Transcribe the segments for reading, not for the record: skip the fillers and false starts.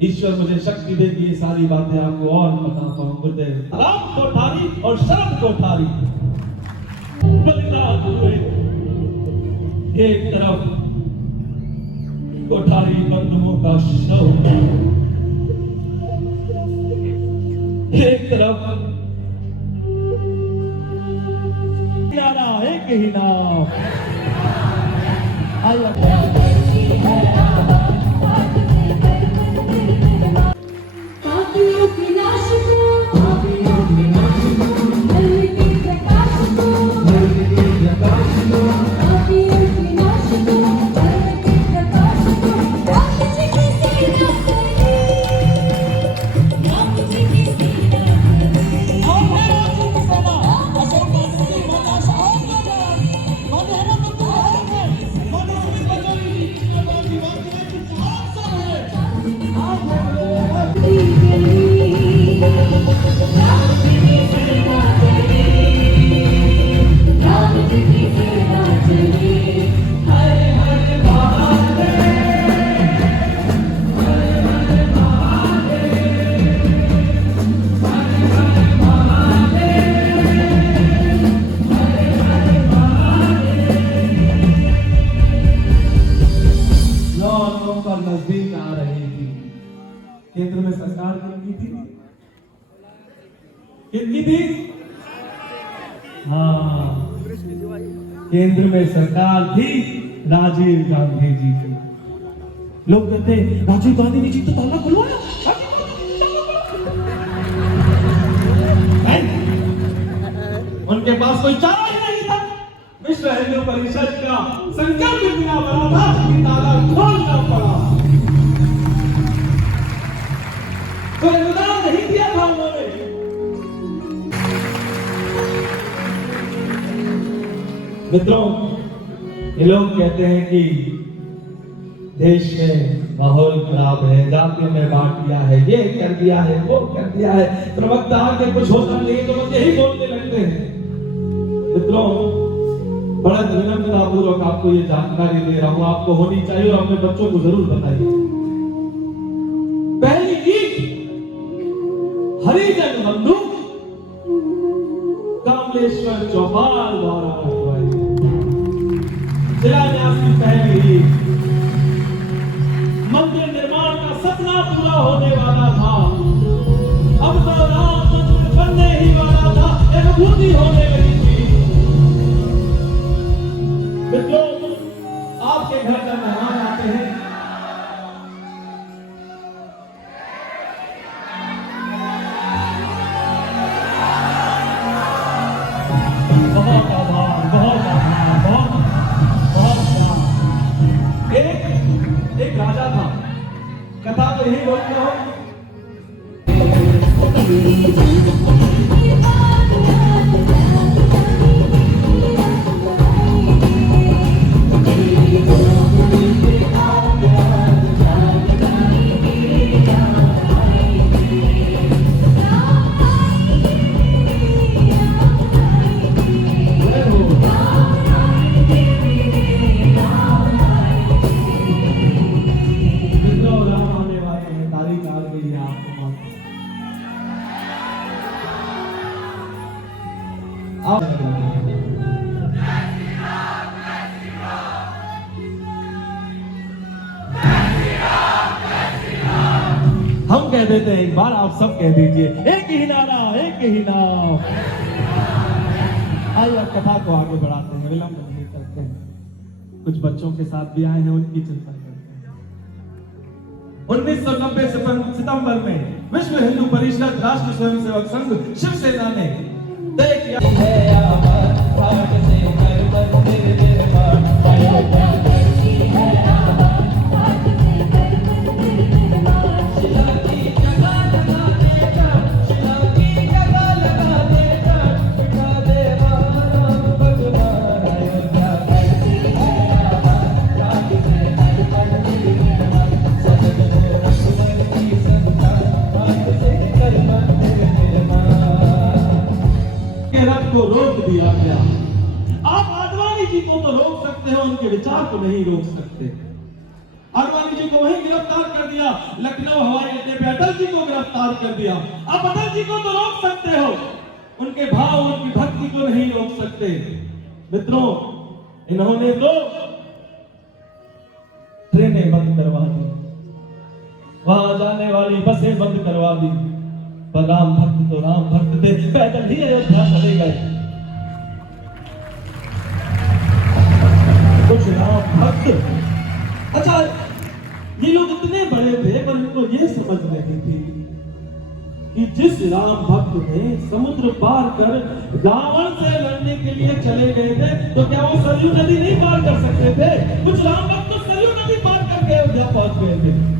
ईश्वर मुझे शक्ति दे कि ये सारी बातें आपको और बता पाऊं। गुरुदेव राम कोठारी और शरद कोठारी बलिदान हुए। एक तरफ कोठारी बंधुओं का शव, एक तरफ नारा एक ही नाम। नजदीक आ रही थी। केंद्र में सरकार कितनी थी? कितनी थी? हाँ, केंद्र में सरकार थी राजीव गांधी जी की। लोग कहते हैं राजीव गांधी जी तो ताला खुलवाया। उनके पास कोई चारा ही नहीं था। विश्व हिंदू परिषद का संकल्प इतना बड़ा था कि ताला खोलना पड़ा। तो अनुदान नहीं दिया था उन्होंने। मित्रों, ये लोग कहते हैं कि देश में माहौल खराब है, जातियों में बांट दिया है, ये कर दिया है, वो कर दिया है, प्रवक्ता आके कुछ होता नहीं तो बस यही बोलने लगते हैं। मित्रों, बड़ा विनम्रता पूर्वक आपको ये जानकारी दे रहा हूं, आपको होनी चाहिए और अपने बच्चों को जरूर बताइए। पहली ईंट हरिजन बंधु कमलेश्वर चौपाल द्वारा रखवाई। शिलान्यास की पहली ईंट, मंदिर निर्माण का सपना पूरा होने वाला था। अब तो राम मंदिर बनने ही वाला था, अनुभूति होने लगी थी। मित्रों, आपके घर जब मेहमान आते हैं बहुत आभार, बहुत आभार, बहुत बहुत। एक राजा था, कथा तो यही बोलते हो। हम कह देते हैं, एक बार आप सब कह दीजिए, एक ही नारा एक ही नाम। आइए अब कथा को आगे बढ़ाते हैं, विलंब नहीं करते हैं। कुछ बच्चों के साथ भी आए हैं, उनकी चिंता करते हैं। 1990 सितंबर में विश्व हिंदू परिषद राष्ट्र स्वयंसेवक संघ शिवसेना ने तय किया को रोक दिया गया। आप आडवाणी जी को तो रोक सकते हो, उनके विचार को नहीं रोक सकते। आडवाणी जी को वहीं गिरफ्तार कर दिया, लखनऊ हवाई अड्डे पे अटल जी को गिरफ्तार कर दिया। अब अटल जी को तो रोक सकते हो, उनके भाव उनकी भक्ति को नहीं रोक सकते। मित्रों, इन्होंने तो ट्रेनें बंद करवा दी, वहां जाने वाली बसें बंद करवा दी, पर राम भक्त तो राम भक्त थे, पैदल ही अयोध्या चले गए। कुछ राम भक्त, अच्छा ये लोग इतने बड़े थे पर इनको ये समझ नहीं थी कि जिस राम भक्त ने समुद्र पार कर रावण से लड़ने के लिए चले गए थे, तो क्या वो सरयू नदी नहीं पार कर सकते थे? कुछ राम भक्त तो सरयू नदी पार करके अयोध्या पहुंच गए थे।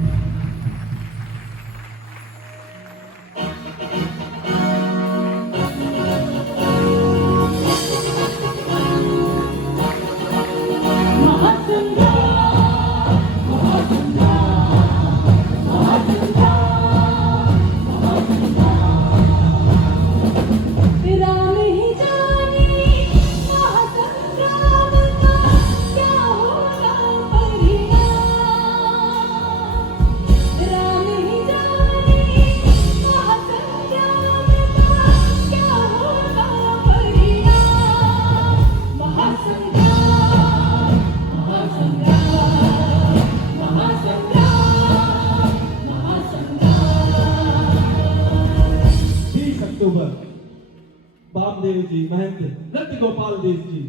बामदेव जी, महंत नृत्य गोपाल देव जी,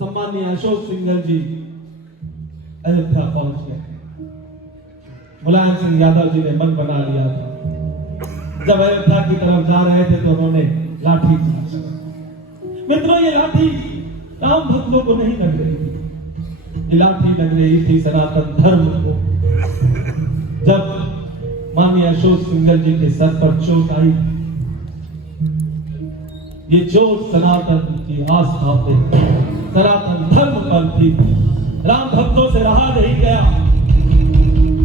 सम्मानीय अशोक सिंघल जी अयोध्या पहुंच गए। मुलायम सिंह यादव जी ने मन बना लिया था, जब अयोध्या की तरफ जा रहे थे तो उन्होंने लाठी चलाई। मित्रों, ये लाठी राम भक्तों को नहीं लग रही थी, ये लाठी लग रही थी सनातन धर्म को। जब माननीय अशोक सिंघल जी के सर पर चोट आई, ये चोट सनातन की आस्था पे, सनातन धर्म पर थी, राम भक्तों से रहा नहीं गया।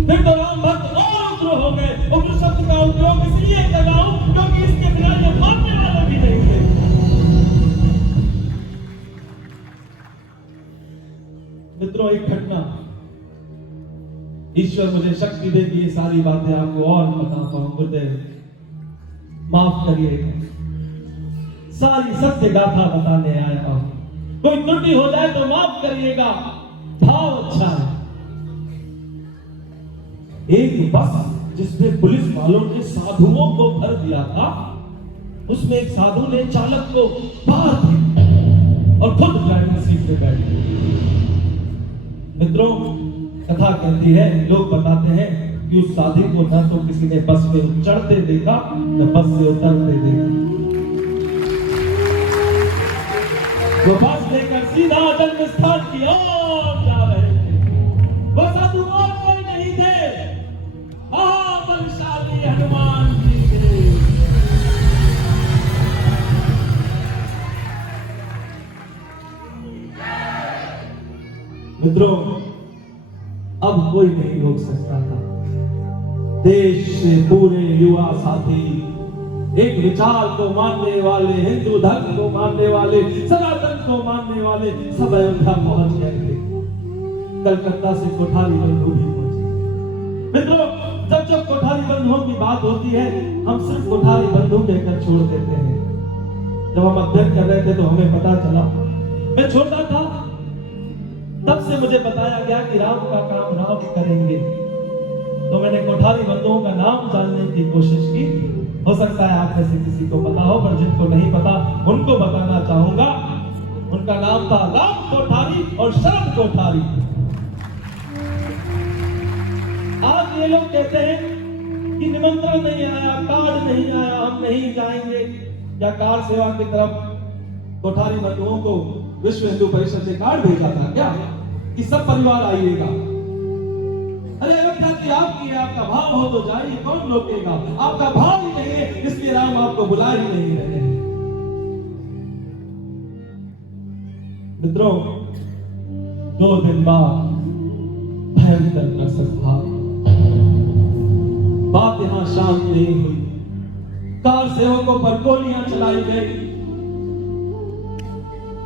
फिर तो राम भक्त और उग्र हो गए। उग्र शब्द का उपयोग इसलिए कर रहा हूं क्योंकि इसके बिना ये मानने वाले भी नहीं थे। मित्रों, एक घटना, ईश्वर मुझे शक्ति दे कि ये सारी बातें आपको और बता पाऊं। गुरुदेव माफ करिएगा, सारी सत्य गाथा बताने आया हूं, कोई त्रुटि हो जाए तो माफ करिएगा, भाव अच्छा है। एक बस जिसमें पुलिस वालों ने साधुओं को भर दिया था, उसमें एक साधु ने चालक को बाहर किया और खुद ड्राइविंग सीट पे बैठ गए। मित्रों, कथा कहती है, लोग बताते हैं कि उस साधु को न तो किसी ने बस में चढ़ते देखा न बस से उतरते देखा। वो बस लेकर सीधा जन्म स्थान की ओर जा रहे थे। वो साधु और कोई नहीं थे, बलशाली हनुमान जी थे। मित्रों, अब कोई नहीं रोक सकता था। देश से पूरे युवा साथी, एक विचार को मानने वाले, हिंदू धर्म को मानने वाले, सनातन को मानने वाले, सब अयोध्या पहुंच गए थे। कलकत्ता से कोठारी बंधु भी पहुंचे। मित्रों, जब कोठारी बंधुओं की बात होती है, हम सिर्फ कोठारी बंधु कहकर छोड़ देते हैं। जब हम अध्ययन कर रहे थे तो हमें पता चला, मैं छोटा था तब से मुझे बताया गया कि राम का काम राम करेंगे, तो मैंने कोठारी बंधुओं का नाम जानने की कोशिश की। हो सकता है आप में से किसी को पता हो, पर जिनको नहीं पता उनको बताना चाहूंगा। उनका नाम था राम कोठारी और शरद कोठारी। आज ये लोग कहते हैं कि निमंत्रण नहीं आया, कार्ड नहीं आया, हम नहीं जाएंगे। क्या कार सेवा की तरफ कोठारी बंधुओं को विश्व हिंदू परिषद से कार्ड भेजा था क्या कि सब परिवार आइएगा? अरे अयोध्या की आपकी है, आपका भाव हो तो जाइए, कौन रोकेगा? आपका भाव ही नहीं है, इसलिए राम आपको बुला ही नहीं रहे हैं। मित्रों, 2 दिन बाद भयंकर नरसंहार, बात यहां शांत नहीं हुई। कार सेवकों पर गोलियां चलाई गई,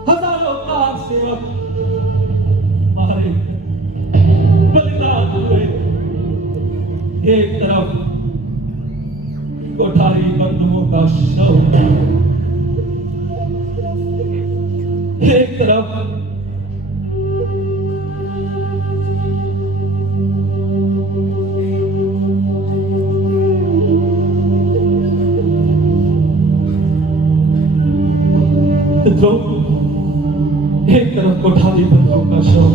हजारों कार सेवक मारे, बलिदान एक तरफ कोठारी बंधुओं का शव, एक तरफ एक तरफ कोठारी बंधुओं का शव,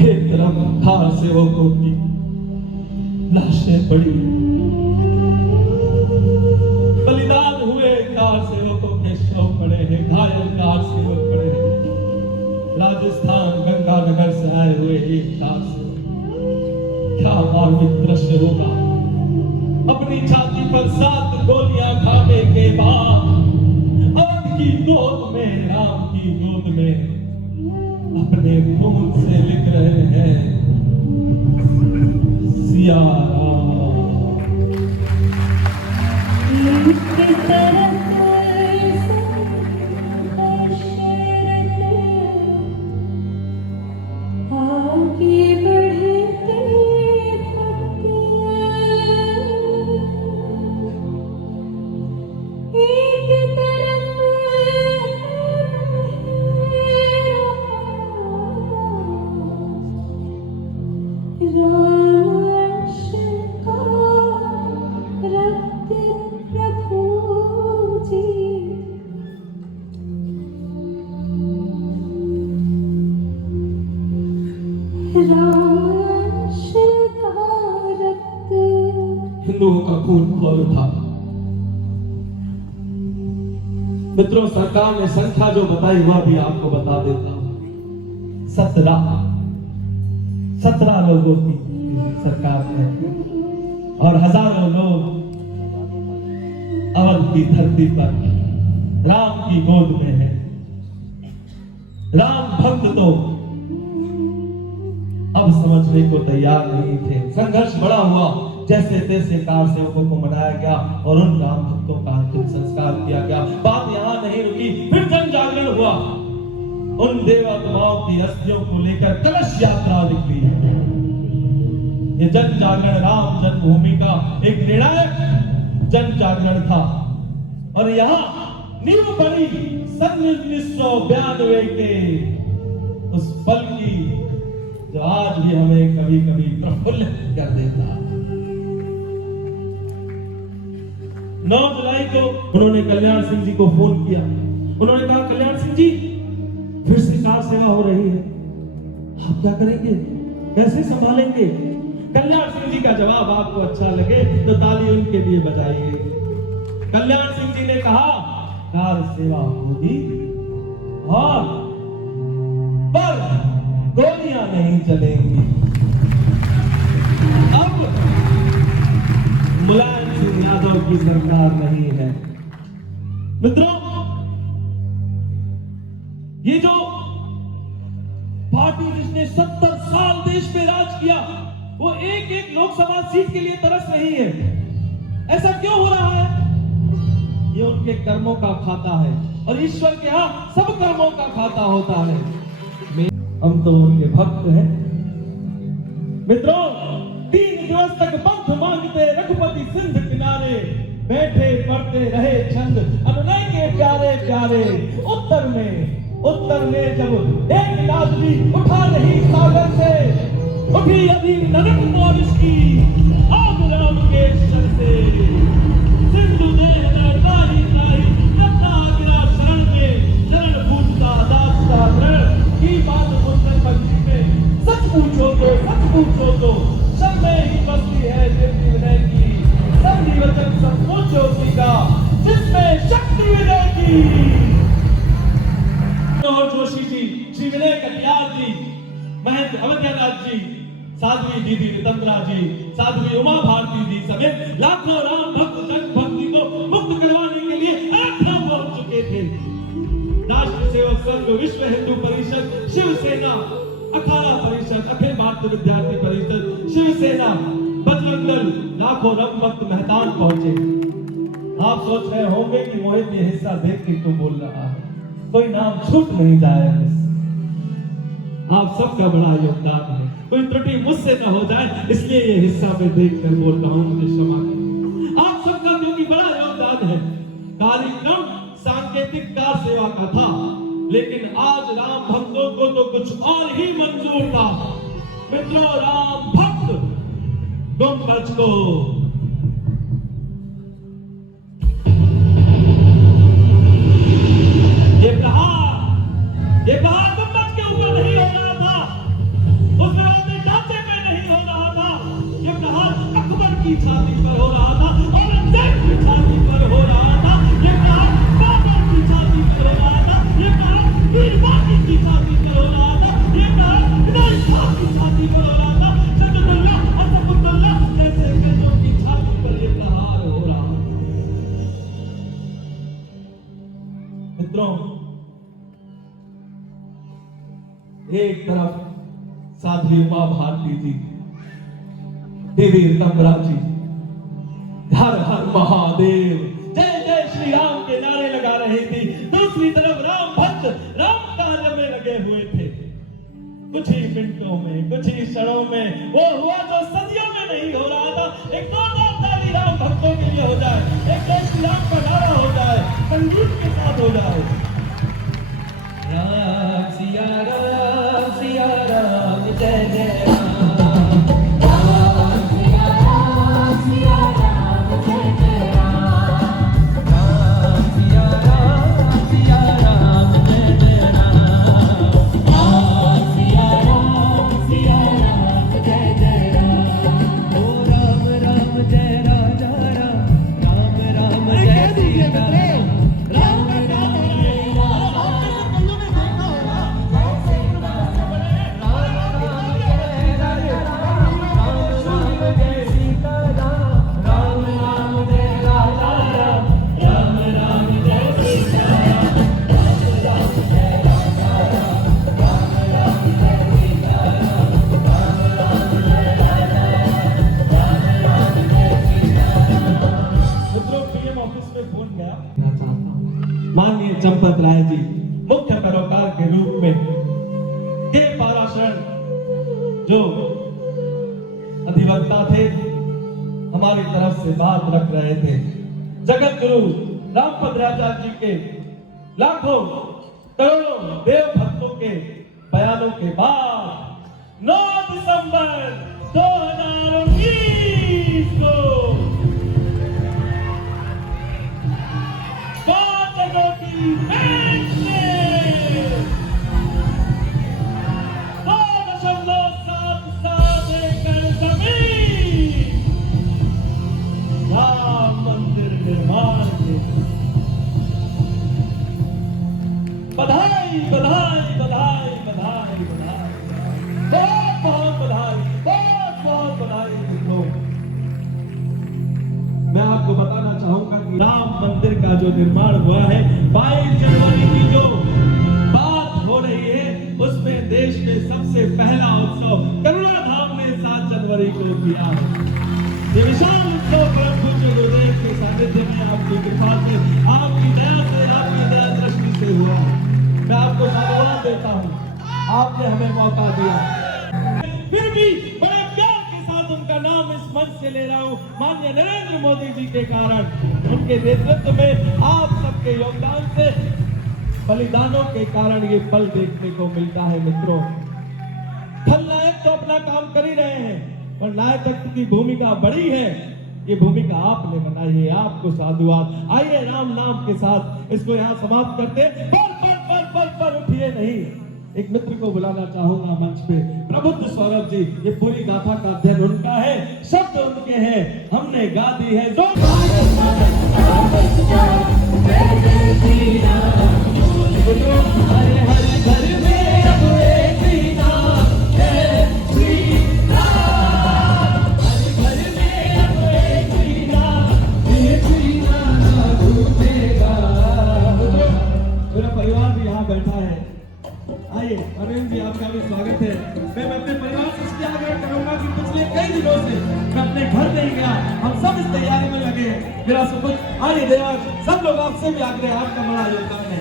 एक तरफ खार सेवकों की लाशें पड़ी, बलिदान हुए कार सेवकों के शव पड़े हैं, घायल कार सेवक पड़े हैं। राजस्थान गंगानगर से आए हुए एक कार सेवक, क्या मार्मिक दृश्य होगा। अपनी छाती पर 7 गोलियां खाने के बाद अवध की गोद में, राम की गोद में अपने खून से लिख रहे हैं सिया राम। हिंदुओं का खून खोल उठा। मित्रों, सरकार ने संख्या जो बताई वह भी आपको बता देता हूं। 17 लोगों की सरकार ने, और हजारों लोग अवध की धरती पर राम की गोद में है। राम भक्त तो अब समझने को तैयार नहीं थे। संघर्ष बड़ा हुआ, जैसे तैसे कार सेवकों को मनाया गया और उन राम भक्तों का अंतिम संस्कार किया गया। बात यहां नहीं रुकी, फिर जन जागरण हुआ। उन देवात्माओं की अस्थियों को लेकर कलश यात्रा निकली। ये जन जागरण राम जन्मभूमि का एक निर्णायक जन जागरण था। और यहाँ नींव पड़ी सन 1992 के उस पल की, जो आज भी हमें कभी कभी प्रफुल्लित कर देता। 9 जुलाई को उन्होंने कल्याण सिंह जी को फोन किया। उन्होंने कहा, कल्याण सिंह जी, फिर से कार सेवा हो रही है, आप क्या करेंगे, कैसे संभालेंगे? कल्याण सिंह जी का जवाब आपको अच्छा लगे तो ताली उनके लिए बजाइए। कल्याण सिंह जी ने कहा, कार सेवा होगी और पर गोलियां नहीं चलेंगी। अब मुलायम सिंह यादव की सरकार नहीं है। मित्रों, ये जो पार्टी जिसने 70 साल देश पे राज किया, वो एक एक लोकसभा सीट के लिए तरस रही है। ऐसा क्यों हो रहा है? ये उनके कर्मों का खाता है, और ईश्वर के यहां सब कर्मों का खाता होता है। हम तो उनके भक्त हैं। मित्रों, 3 दिवस तक पंथ मांगते रघुपति सिंध किनारे, बैठे पढ़ते रहे छंद अनुनय के प्यारे प्यारे। उत्तर में जब एक नाद भी उठा नहीं सागर से, उठी अभी नरक बारिश की आग राम के शर से। सिंधु ने ताही ताही रत्ना गिरा शरण में, चरण फूटता दासता रण की बात सुनकर पंछी में। सच पूछो तो सब में ही बसती है देवी विनय की। सब वचन सचमुच होती का, जिसमें शक्ति विनय की। जोशी जी, श्री विनय कटियार जी, महंत अवध्यानाथ जी, साध्वी दीदी नितंद्रा जी, साध्वी उमा भारती जी समेत लाखों राम भक्त जन भक्ति को मुक्त करवाने के लिए आखिर पहुंच चुके थे। राष्ट्र सेवक संघ, विश्व हिंदू परिषद, शिवसेना, अखाड़ा परिषद, अखिल भारतीय विद्यार्थी परिषद, शिवसेना, बजरंग दल, लाखों राम भक्त मेहतान पहुंचे। आप सोच रहे होंगे कि मोहित ये हिस्सा देख के क्यों बोल रहा है, कोई नाम छूट नहीं जाए। आप सबका बड़ा योगदान है। कोई त्रुटि मुझसे न हो जाए इसलिए ये हिस्सा मैं देखकर बोल रहा हूँ, मुझे क्षमा करें। आप सबका क्योंकि बड़ा योगदान है। कार्यक्रम सांकेतिक कार सेवा का था, लेकिन आज राम भक्तों को तो कुछ और ही मंजूर था। मित्रों, राम भक्त गुंबज को ये प्रहार गुंबज के ऊपर नहीं हो रहा था, उस विरोधी ढांचे में नहीं हो रहा था। ये प्रहार अकबर की छाती पर हो रहा था, औरंगजेब की छाती पर हो रहा था। ये प्रहार बाबर की छाती पर हो रहा था। ये प्रहार बीरबाकी की छाती पर हो रहा था। ये प्रहार इनायत खान की छाती पर हो रहा था। सदरुल्लाह, असफुल्लाह जैसे कईयों की छाती पर ये प्रहार हो रहा था। मित्रों, एक तरफ साध्वी उमा भारती जी, देवी ऋतंबरा जी हर हर महादेव जय जय श्री राम के नारे लगा रही थी, दूसरी तरफ राम भक्त राम कार्य में लगे हुए थे। कुछ ही मिनटों में, कुछ ही क्षणों में वो हुआ जो सदियों में नहीं हो रहा था। एक जोरदार ताली राम भक्तों के लिए हो जाए, एक जय श्री राम का नारा हो जाए, संगीत के साथ हो जाए। राम सिया राम सिया राम जय जय राम, राम सिया राम सिया राम जय जय राम, राम सिया राम सिया राम जय जय राम, राम सिया राम सिया राम जय जय राम। ओ राम राम जय राजा राम, राम राम जय सीता राम, माननीय चंपत राय जी मुख्य पैरोकार के रूप में के पाराशरण जो अधिवक्ता थे हमारी तरफ से बात रख रहे थे। जगत गुरु रामपद राजा जी के लाखों करोड़ों देव भक्तों के बयानों के बाद 9 दिसंबर 2019 को बधाई बधाई बधाई बधाई बधाई, बहुत बहुत बधाई, बहुत बहुत बधाई। मित्रों, मैं आपको बताना चाहूंगा कि राम मंदिर का जो निर्माण हुआ है 22 जनवरी की जो बात हो रही है उसमें देश में सबसे पहला उत्सव करुणा धाम ने 7 जनवरी को किया है। ये विशाल उत्सव परम पूज्य गुरुदेव के सानिध्य में आपकी कृपा से, आपकी दया से, आपकी दया दृष्टि से हुआ है। मैं आपको धन्यवाद देता हूँ, आपने हमें मौका दिया। फिर भी बड़े प्यार के साथ उनका नाम इस मंच से ले रहा हूँ। माननीय नरेंद्र मोदी जी के कारण, उनके नेतृत्व में, आप सबके योगदान से, बलिदानों के कारण ये पल देखने को मिलता है। मित्रों, खलनायक तो अपना काम कर ही रहे हैं, पर नायक की भूमिका बड़ी है। ये भूमिका आपने बनाई है, आपको साधुवाद। आइए राम नाम के साथ इसको यहाँ समाप्त करते। पर उठिए नहीं, एक मित्र को बुलाना चाहूंगा मंच पे, प्रबुद्ध सौरभ जी। ये पूरी गाथा का अध्ययन उनका है, शब्द उनके हैं, हमने गा दी है जो हरे हरे घर में अब एक ही नाम है श्री राम, हरे घर में अब एक ही नाम, ये श्री राम भूलेगा। मेरा परिवार भी यहाँ बैठा है, आइए अरविंद जी, आपका भी स्वागत है। मैं अपने परिवार से इसलिए आग्रह करूंगा कि पिछले कई दिनों से मैं अपने घर नहीं गया, हम सब इस तैयारी में लगे हैं। मेरा सुपुत्र, आइए देवाज, सब लोग आपसे भी आग्रह, आपका बड़ा योगदान है।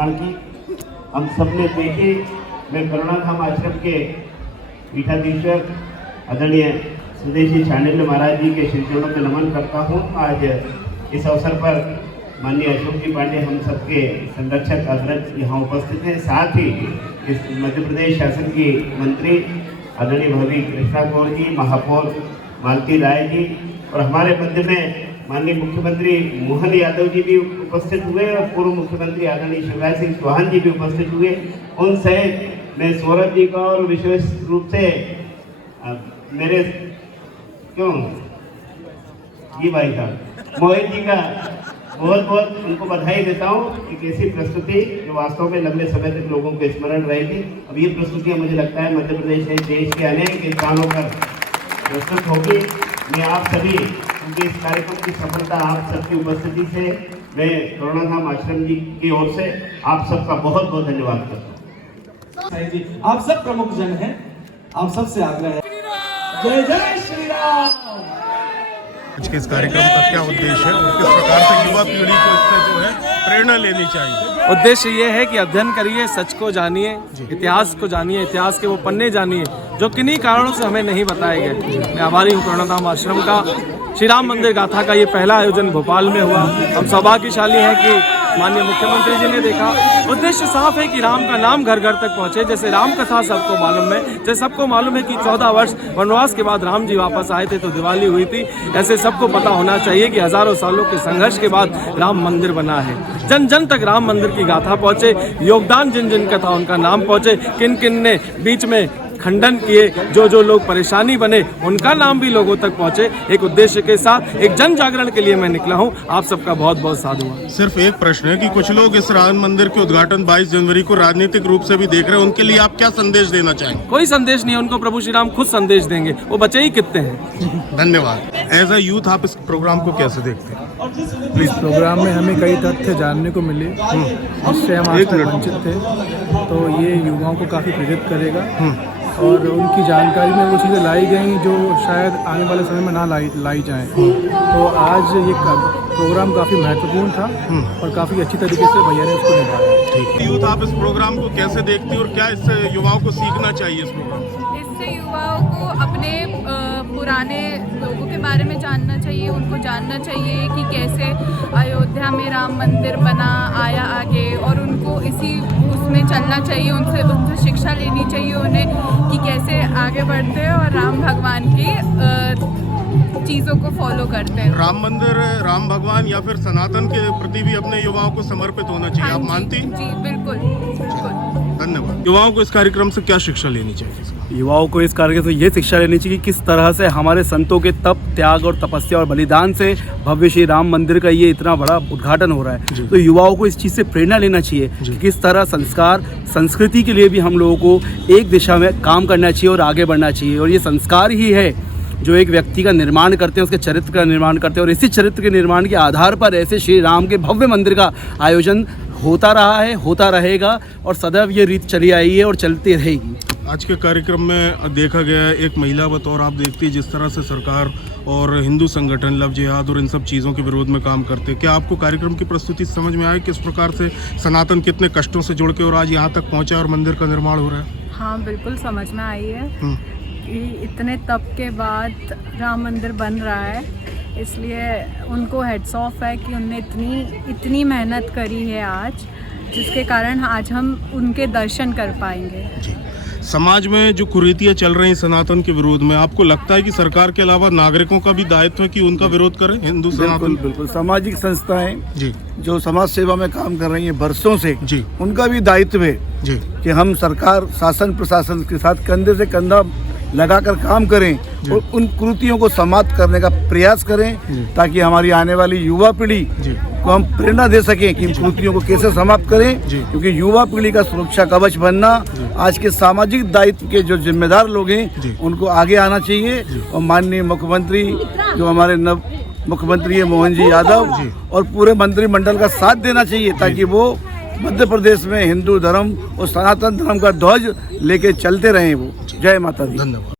निर्माण की हम सबने देखे। मैं करुणाधाम आश्रम के पीठाधीश्वर आदरणीय स्वदेशी चांडिल्य महाराज जी के श्री चरणों में नमन करता हूँ। आज इस अवसर पर माननीय अशोक जी पांडे हम सबके संरक्षक अग्रज यहाँ उपस्थित हैं। साथ ही इस मध्य प्रदेश शासन की मंत्री आदरणीय भाभी कृष्णा कौर जी, महापौर मालती राय जी और हमारे मध्य में माननीय मुख्यमंत्री मोहन यादव जी भी उपस्थित हुए और पूर्व मुख्यमंत्री आदरणीय शिवराज सिंह चौहान जी भी उपस्थित हुए। उन सहित मैं सौरभ जी का और विशेष रूप से मेरे जी भाई साहब मोहित जी का बहुत बहुत उनको बधाई देता हूँ। एक ऐसी प्रस्तुति जो वास्तव में लंबे समय तक लोगों को स्मरण रहेगी। अब ये प्रस्तुतियाँ मुझे लगता है मध्य प्रदेश से देश के अनेक स्थानों पर प्रस्तुत होगी। मैं आप सभी उनके इस कार्यक्रम की सफलता आप सबकी उपस्थिति से मैं करुणाधाम आश्रम जी की ओर से आप सबका बहुत बहुत धन्यवाद करता हूँ। आप सब प्रमुख जन हैं, आप सबसे आग्रह है, जय जय श्री राम। आज के इस कार्यक्रम का क्या उद्देश्य है और किस प्रकार से युवा पीढ़ी को इससे जो है प्रेरणा लेनी चाहिए? उद्देश्य ये है कि अध्ययन करिए, सच को जानिए, इतिहास को जानिए, इतिहास के वो पन्ने जानिए जो किन्हीं कारणों से हमें नहीं बताए गए। मैं आभारी हूँ करुणाधाम आश्रम का। श्री राम मंदिर गाथा का ये पहला आयोजन भोपाल में हुआ। हम सौभाग्यशाली हैं कि माननीय मुख्यमंत्री जी ने देखा। उद्देश्य साफ है कि राम का नाम घर घर तक पहुंचे। जैसे राम कथा सबको मालूम है, जैसे सबको मालूम है कि 14 वर्ष वनवास के बाद राम जी वापस आए थे तो दिवाली हुई थी, ऐसे सबको पता होना चाहिए कि हजारों सालों के संघर्ष के बाद राम मंदिर बना है। जन जन तक राम मंदिर की गाथा पहुंचे, योगदान जिन जिन का था उनका नाम पहुंचे, किन किन ने बीच में खंडन किए, जो जो लोग परेशानी बने उनका नाम भी लोगों तक पहुंचे। एक उद्देश्य के साथ एक जन जागरण के लिए मैं निकला हूं। आप सबका बहुत बहुत साधुवाद। सिर्फ एक प्रश्न है कि कुछ लोग इस राम मंदिर के उद्घाटन 22 जनवरी को राजनीतिक रूप से भी देख रहे हैं, उनके लिए आप क्या संदेश देना चाहेंगे? कोई संदेश नहीं है, उनको प्रभु श्री राम खुद संदेश देंगे, वो बचे ही कितने हैं। धन्यवाद। एज अ यूथ आप इस प्रोग्राम को कैसे देखते हैं? इस प्रोग्राम में हमें कई तथ्य जानने को मिले जिससे हम आज तक वंचित थे, तो ये युवाओं को काफ़ी प्रेरित करेगा और उनकी जानकारी में वो चीज़ें लाई गई जो शायद आने वाले समय में ना लाई जाएं। तो आज ये प्रोग्राम काफ़ी महत्वपूर्ण था और काफ़ी अच्छी तरीके से भैया ने उसको निभाया। ठीक। यूथ आप इस प्रोग्राम को कैसे देखती हैं और क्या इससे युवाओं को सीखना चाहिए इस प्रोग्राम से? इससे युवाओं को अपने पुराने लोगों के बारे में जानना चाहिए, उनको जानना चाहिए कि कैसे अयोध्या में राम मंदिर बना आया आगे, और उनको इसी उसमें चलना चाहिए, उनसे शिक्षा लेनी चाहिए उन्हें कि कैसे आगे बढ़ते हैं और राम भगवान की चीज़ों को फॉलो करते हैं। राम मंदिर, राम भगवान या फिर सनातन के प्रति भी अपने युवाओं को समर्पित होना चाहिए। आप मानती? जी बिल्कुल बिल्कुल। धन्यवाद। युवाओं को इस कार्यक्रम से क्या शिक्षा लेनी चाहिए? युवाओं को इस कार्यक्रम से ये शिक्षा लेनी चाहिए कि किस तरह से हमारे संतों के तप, त्याग और तपस्या और बलिदान से भव्य श्री राम मंदिर का ये इतना बड़ा उद्घाटन हो रहा है। तो युवाओं को इस चीज़ से प्रेरणा लेना चाहिए कि किस तरह संस्कार, संस्कृति के लिए भी हम लोगों को एक दिशा में काम करना चाहिए और आगे बढ़ना चाहिए। और ये संस्कार ही है जो एक व्यक्ति का निर्माण करते हैं, उसके चरित्र का निर्माण करते हैं, और इसी चरित्र के निर्माण के आधार पर ऐसे श्री राम के भव्य मंदिर का आयोजन होता रहा है, होता रहेगा और सदैव ये रीत चली आई है और चलती रहेगी। आज के कार्यक्रम में देखा गया है एक महिला बतौर आप देखती है जिस तरह से सरकार और हिंदू संगठन लव जिहाद और इन सब चीज़ों के विरोध में काम करते हैं। क्या आपको कार्यक्रम की प्रस्तुति समझ में आई किस प्रकार से सनातन कितने कष्टों से जुड़ के और आज यहाँ तक पहुँचा और मंदिर का निर्माण हो रहा है? हाँ बिल्कुल समझ में आई है कि इतने तप के बाद राम मंदिर बन रहा है, इसलिए उनको हेड्स ऑफ है कि उनने इतनी मेहनत करी है आज, जिसके कारण आज हम उनके दर्शन कर पाएंगे। जी। समाज में जो कुरीतियाँ चल रही हैं सनातन के विरोध में, आपको लगता है कि सरकार के अलावा नागरिकों का भी दायित्व है कि उनका विरोध करें हिंदू सनातन? बिल्कुल। सामाजिक संस्थाएं जी जो समाज सेवा में काम कर रही हैं बरसों से, जी, उनका भी दायित्व है जी कि हम सरकार, शासन, प्रशासन के साथ कंधे से कंधा लगाकर काम करें और उन कुरीतियों को समाप्त करने का प्रयास करें ताकि हमारी आने वाली युवा पीढ़ी को हम प्रेरणा दे सकें कि इन कुरीतियों को कैसे समाप्त करें, क्योंकि युवा पीढ़ी का सुरक्षा कवच बनना आज के सामाजिक दायित्व के जो जिम्मेदार लोग हैं उनको आगे आना चाहिए। और माननीय मुख्यमंत्री जो हमारे नव मुख्यमंत्री है मोहन जी यादव और पूरे मंत्रिमंडल का साथ देना चाहिए ताकि वो मध्य प्रदेश में हिंदू धर्म और सनातन धर्म का ध्वज लेके चलते रहें। वो जय माता दी। धन्यवाद।